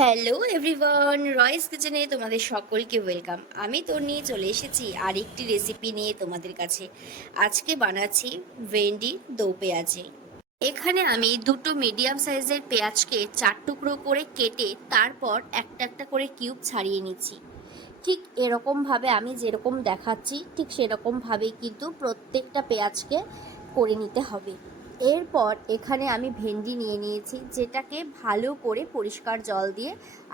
Hello everyone, রয়েস কিচেনে তোমাদের সকলকে ওয়েলকাম। আমি তন্নি চলে এসেছি আরেকটি রেসিপি নিয়ে তোমাদের কাছে। আজকে বানাচ্ছি ভেন্ডি দো পেঁয়াজি। এখানে আমি দুটো মিডিয়াম সাইজের পেঁয়াজকে 4 টুকরো করে কেটে তারপর একটা একটা করে কিউব ছাড়িয়ে নিচ্ছি। ঠিক এরকমভাবে আমি যেরকম দেখাচ্ছি ঠিক সেরকমভাবেই কিন্তু প্রত্যেকটা পেঁয়াজকে করে নিতে হবে। এরপর এখানে আমি ভেন্ডি নিয়ে নিয়েছি, যেটাকে ভালো করে পরিষ্কার জল দিয়ে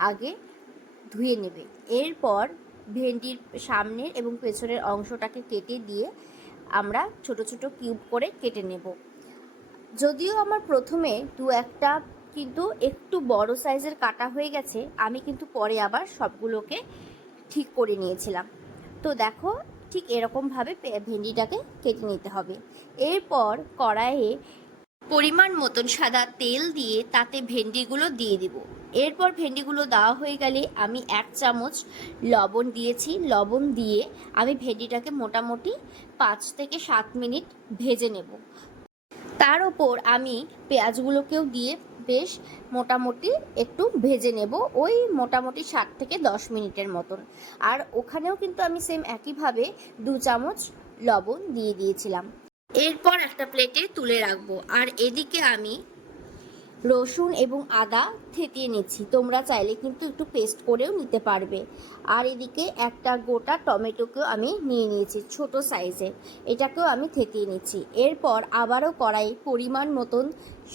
আগে ধুয়ে নেবে। এরপর ভেন্ডির সামনের এবং পেছনের অংশটাকে কেটে দিয়ে আমরা ছোট ছোট কিউব করে কেটে নেব। যদিও আমার প্রথমে দু একটা কিন্তু একটু বড় সাইজের কাটা হয়ে গেছে, আমি কিন্তু পরে আবার সবগুলোকে ঠিক করে নিয়েছিলাম। তো দেখো, ঠিক এরকমভাবে ভেন্ডিটাকে কেটে নিতে হবে। এরপর কড়াইয়ে পরিমাণ মতন সাদা তেল দিয়ে তাতে ভেন্ডিগুলো দিয়ে দিব। এরপর ভেন্ডিগুলো দেওয়া হয়ে গেলে আমি 1 চামচ লবণ দিয়েছি। লবণ দিয়ে আমি ভেন্ডিটাকে মোটামুটি 5 থেকে 7 মিনিট ভেজে নেব। তার ওপর আমি পেঁয়াজগুলোকেও দিয়ে বেশ মোটামুটি একটু ভেজে নেব, ওই মোটামুটি 7 থেকে 10 মিনিটের মতন। আর ওখানেও কিন্তু আমি সেম একইভাবে 2 চামচ লবণ দিয়ে দিয়েছিলাম। এরপর একটা প্লেটে তুলে রাখবো। আর এদিকে আমি রসুন এবং আদা থেতিয়ে নিচ্ছি। তোমরা চাইলে কিন্তু একটু পেস্ট করেও নিতে পারবে। আর এদিকে একটা গোটা টমেটোকেও আমি নিয়ে নিয়েছি ছোট সাইজে, এটাকেও আমি থেতিয়ে নিচ্ছি। এরপর আবারও কড়াই পরিমাণ মতন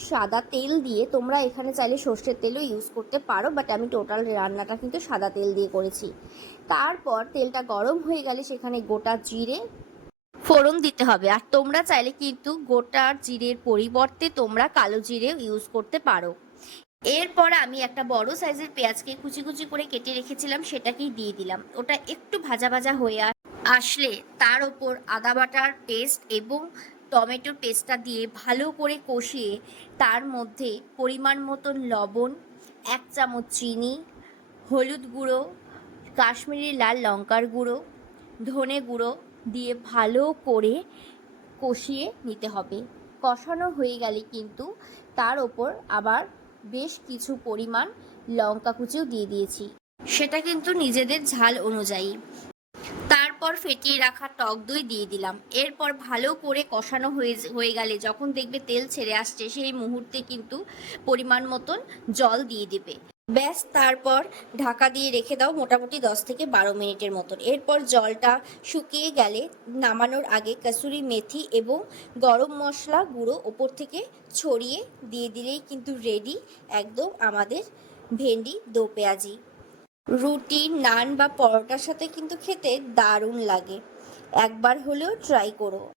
সাদা তেল দিয়ে, তোমরা এখানে চাইলে সর্ষের তেলও ইউজ করতে পারো, বাট আমি টোটাল রান্নাটা কিন্তু সাদা তেল দিয়ে করেছি। তারপর তেলটা গরম হয়ে গেলে সেখানে গোটা জিরে ফোড়ন দিতে হবে। আর তোমরা চাইলে কিন্তু গোটা জিরের পরিবর্তে তোমরা কালো জিরেও ইউজ করতে পারো। এরপর আমি একটা বড় সাইজের পেঁয়াজকে কুচি কুচি করে কেটে রেখেছিলাম, সেটাকেই দিয়ে দিলাম। ওটা একটু ভাজা ভাজা হয়ে আসলে তার ওপর আদা বাটার পেস্ট এবং টমেটোর পেস্টটা দিয়ে ভালো করে কষিয়ে তার মধ্যে পরিমাণ মতন লবণ, 1 চামচ চিনি, হলুদ গুঁড়ো, কাশ্মীরি লাল লঙ্কার গুঁড়ো, ধনে গুঁড়ো দিয়ে ভালো করে কষিয়ে নিতে হবে। কষানো হয়ে গেলে কিন্তু তার ওপর আবার বেশ কিছু পরিমাণ লঙ্কা কুচিও দিয়ে দিয়েছি, সেটা কিন্তু নিজেদের ঝাল অনুযায়ী। তারপর ফেটিয়ে রাখা টক দই দিয়ে দিলাম। এরপর ভালো করে কষানো হয়ে গেলে যখন দেখবে তেল ছেড়ে আসছে, সেই মুহূর্তে কিন্তু পরিমাণ মতন জল দিয়ে দিবে। ব্যাস, তারপর ঢাকা দিয়ে রেখে দাও মোটামুটি 10 থেকে 12 মিনিটের মতন। এরপর জলটা শুকিয়ে গেলে নামানোর আগে কসুরি মেথি এবং গরম মশলা গুঁড়ো ওপর থেকে ছড়িয়ে দিয়ে দিলেই কিন্তু রেডি একদম আমাদের ভেন্ডি দো পেঁয়াজি। রুটি, নান বা পরোটার সাথে কিন্তু খেতে দারুণ লাগে। একবার হলেও ট্রাই করো।